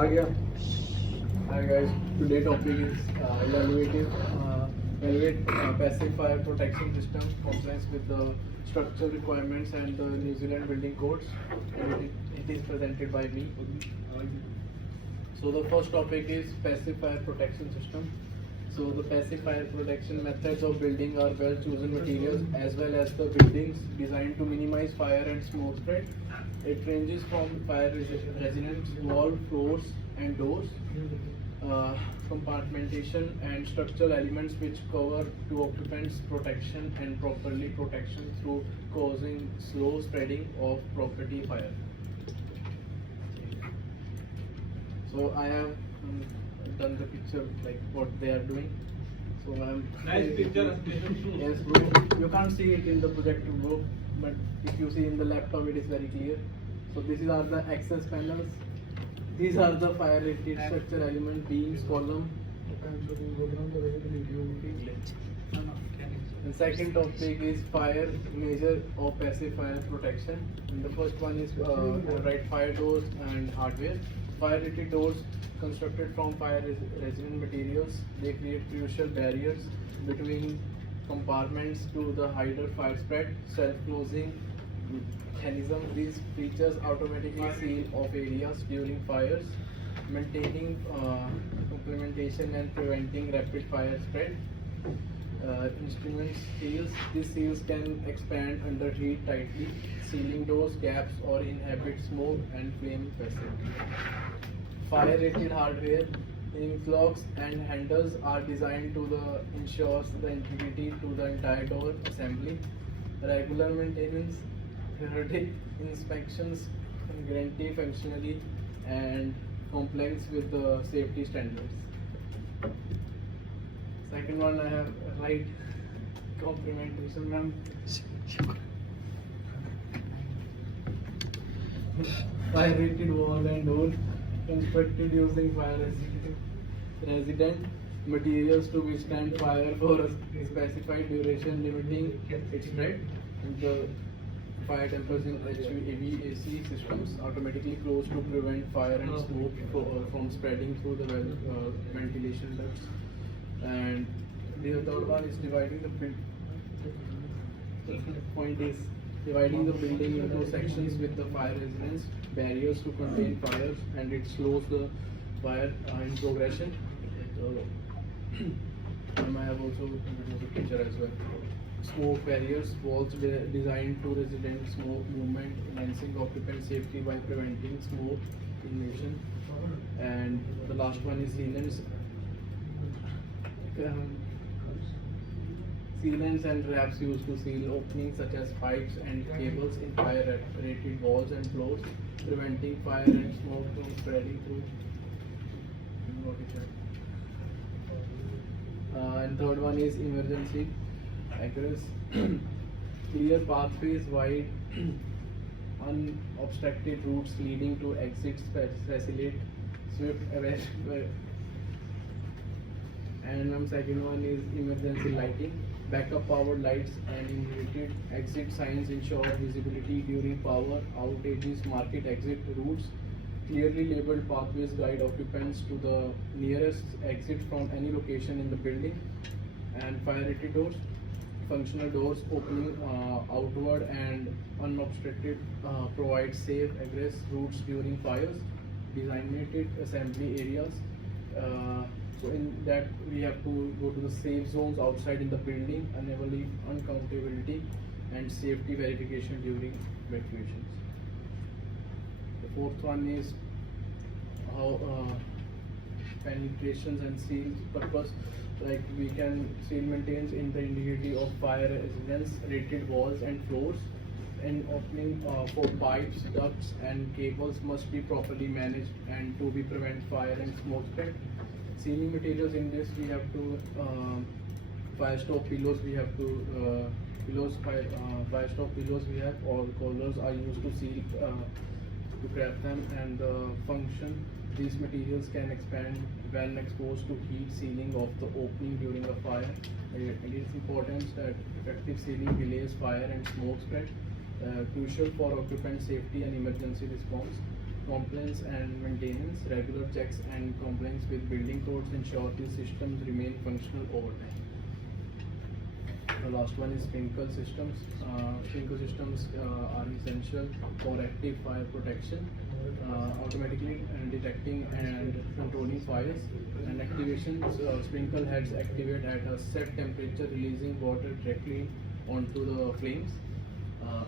आ गया। Hi guys, today topic is evaluate passive fire protection system compliance with the structural requirements and the New Zealand building codes. And it is presented by me. So the first topic is passive fire protection system. So the passive fire protection methods of building are well chosen materials as well as the buildings designed to minimize fire and smoke spread. It ranges from fire resistant wall, floors and doors, compartmentation and structural elements which cover to occupants protection and properly protection through causing slow spreading of property fire. So I have done the picture like what they are doing. So I'm Nice picture. yes bro, you can't see it in the projector bro, but if you see in the laptop it is very clear. So these are the access panels, these are the fire rated structure element, beams, column. And second topic is fire measure of passive fire protection. And the first one is right fire doors and hardware. Fire rated doors constructed from fire resistant materials. They create crucial barriers between compartments to the hider fire spread. Self-closing mechanism. These features automatically seal off areas during fires, maintaining complementation and preventing rapid fire spread. Instrument seals. These seals can expand under heat tightly, sealing doors, gaps, or inhibit smoke and flame passage. Fire-rated hardware. Locks and handles are designed to ensure the integrity to the entire door assembly. Regular maintenance, periodic inspections, guarantee functionality and compliance with the safety standards. Second one I have right complementation ma'am. Fire rated wall and door constructed using fire resistant materials to withstand fire for a specified duration, limiting its spread. And the fire dampers in HVAC systems automatically close to prevent fire and smoke from spreading through the ventilation ducts. And the third one is dividing the building. Point is dividing the building into sections with the fire resistance barriers to contain fires, and it slows the fire in progression. So, I have also introduced a picture as well. Smoke barriers, walls designed to resist smoke movement, enhancing occupant safety by preventing smoke inhalation. And the last one is sealants. Sealants and wraps used to seal openings such as pipes and cables in fire-rated walls and floors, preventing fire and smoke from spreading through. And third one is emergency egress. Clear pathways, wide, unobstructed routes leading to exits facilitate swift arrest. And second one is emergency lighting. Backup powered lights and integrated exit signs ensure visibility during power outages. Market exit routes. Clearly labeled pathways guide occupants to the nearest exit from any location in the building. And fire rated doors. Functional doors opening outward and unobstructed provide safe egress routes during fires. Designated assembly areas. So in that we have to go to the safe zones outside in the building, enabling accountability and safety verification during evacuations. The fourth one is how penetrations and seals purpose. Like we can seal maintains in the integrity of fire resistance rated walls and floors. And opening for pipes, ducts and cables must be properly managed and to be prevent fire and smoke spread. Sealing materials in this we have to fire stop pillows, we have to fire stop pillows we have, or collars are used to seal to grab them. And the function, these materials can expand when exposed to heat, sealing of the opening during a fire. It is important that effective sealing delays fire and smoke spread, crucial for occupant safety and emergency response. compliance and maintenance. Regular checks and compliance with building codes ensure these systems remain functional over time. The last one is sprinkler systems. Sprinkler systems are essential for active fire protection, automatically detecting and controlling fires. And activations, sprinkler heads activate at a set temperature, releasing water directly onto the flames.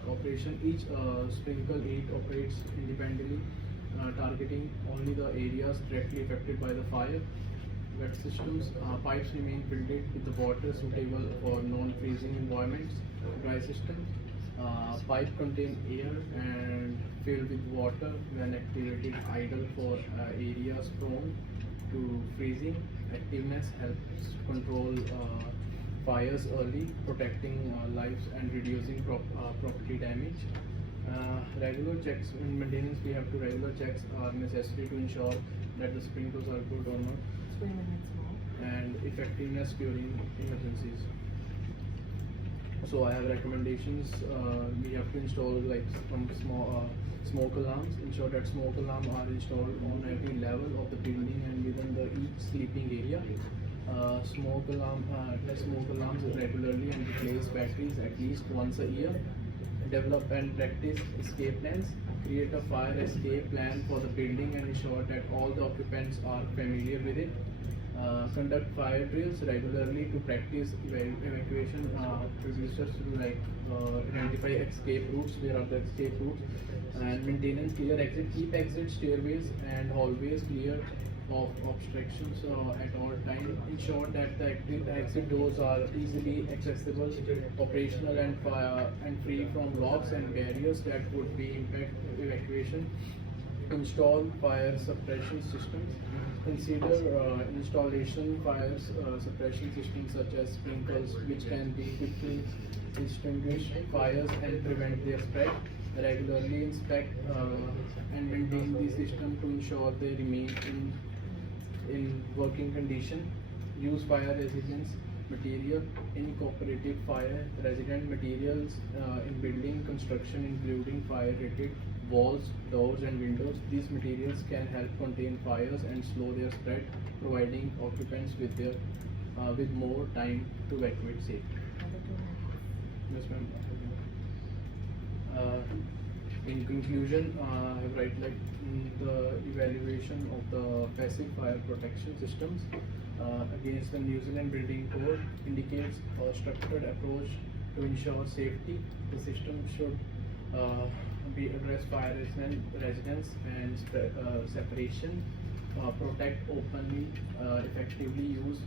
Operation: each sprinkler unit operates independently, targeting only the areas directly affected by the fire. Wet systems, pipes remain filled with the water suitable for non-freezing environments. Dry systems, pipe contain air and filled with water when activated, idle for areas prone to freezing. Activeness helps control fires early, protecting lives and reducing property damage. Regular checks in maintenance, we have to regular checks are necessary to ensure that the sprinklers are good or not, and effectiveness during emergencies. So I have recommendations. We have to install like some small smoke alarms. Ensure that smoke alarms are installed on every level of the building and within the each sleeping area. Test smoke alarms regularly and replace batteries at least once a year. Develop and practice escape plans. Create a fire escape plan for the building and ensure that all the occupants are familiar with it. Conduct fire drills regularly to practice evacuation. Producers to identify escape routes. Where are the escape routes? And maintenance, clear exit. Keep exit stairways and hallways clear of obstructions at all times. Ensure that the exit doors are easily accessible, operational, and free from locks and barriers that would be impact evacuation. Install fire suppression systems. Consider installation fire suppression systems such as sprinklers, which can be quickly extinguish fires and prevent their spread. Regularly inspect and maintain the system to ensure they remain in working condition. Use fire resistance material in cooperative fire resilient materials in building construction, including fire rated walls, doors and windows. These materials can help contain fires and slow their spread, providing occupants with more time to evacuate safely. Yes, ma'am. In conclusion, I write the evaluation of the passive fire protection systems against the New Zealand Building Code indicates a structured approach to ensure safety. The system should be address fire residence and separation, protect openly, effectively use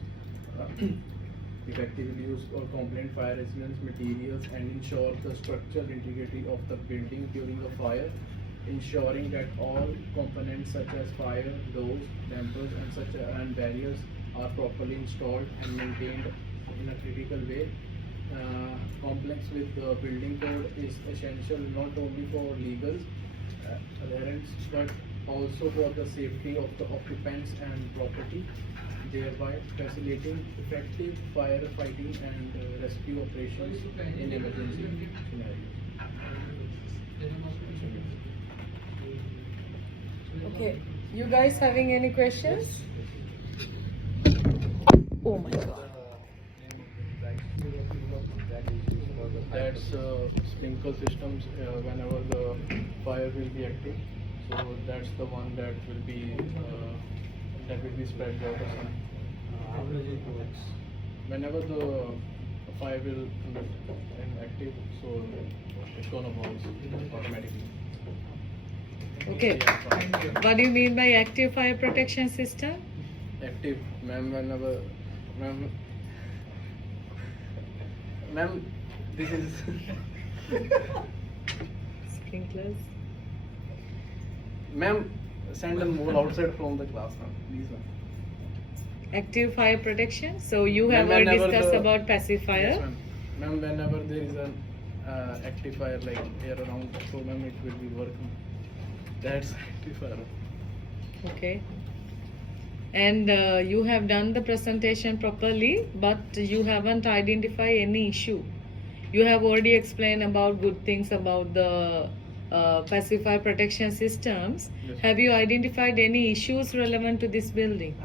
component fire resistance materials, and ensure the structural integrity of the building during the fire, ensuring that all components such as fire doors, dampers and barriers are properly installed and maintained in a critical way. Compliance with the building code is essential not only for legal adherence but also for the safety of the occupants and property, thereby facilitating effective firefighting and rescue operations in emergency scenarios. Okay, you guys having any questions? Oh my god. That's sprinkler systems whenever the fire will be active. So that's the one that will be spread out or something. Whenever the fire will conduct and active, so it's gonna bounce automatically. Okay. What do you mean by active fire protection system? Active, ma'am, whenever, ma'am, this is Sprinklers. ma'am, send them more outside from the class, ma'am, please, ma'am. Active fire protection. So you have Ma'am, already whenever discussed the- about passive fire. Yes, ma'am. Ma'am, whenever there is an active fire like air around, so ma'am, it will be working. That's active fire. Okay. And you have done the presentation properly, but you haven't identified any issue. You have already explained about good things about the pacifier protection systems, Yes. have you identified any issues relevant to this building?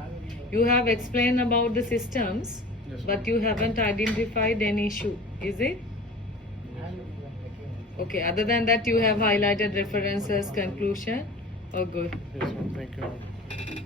You have explained about the systems, Yes, but ma'am. you haven't identified any issue, is it? Okay, other than that, you have highlighted references, conclusion, or good? Yes, ma'am. Thank you.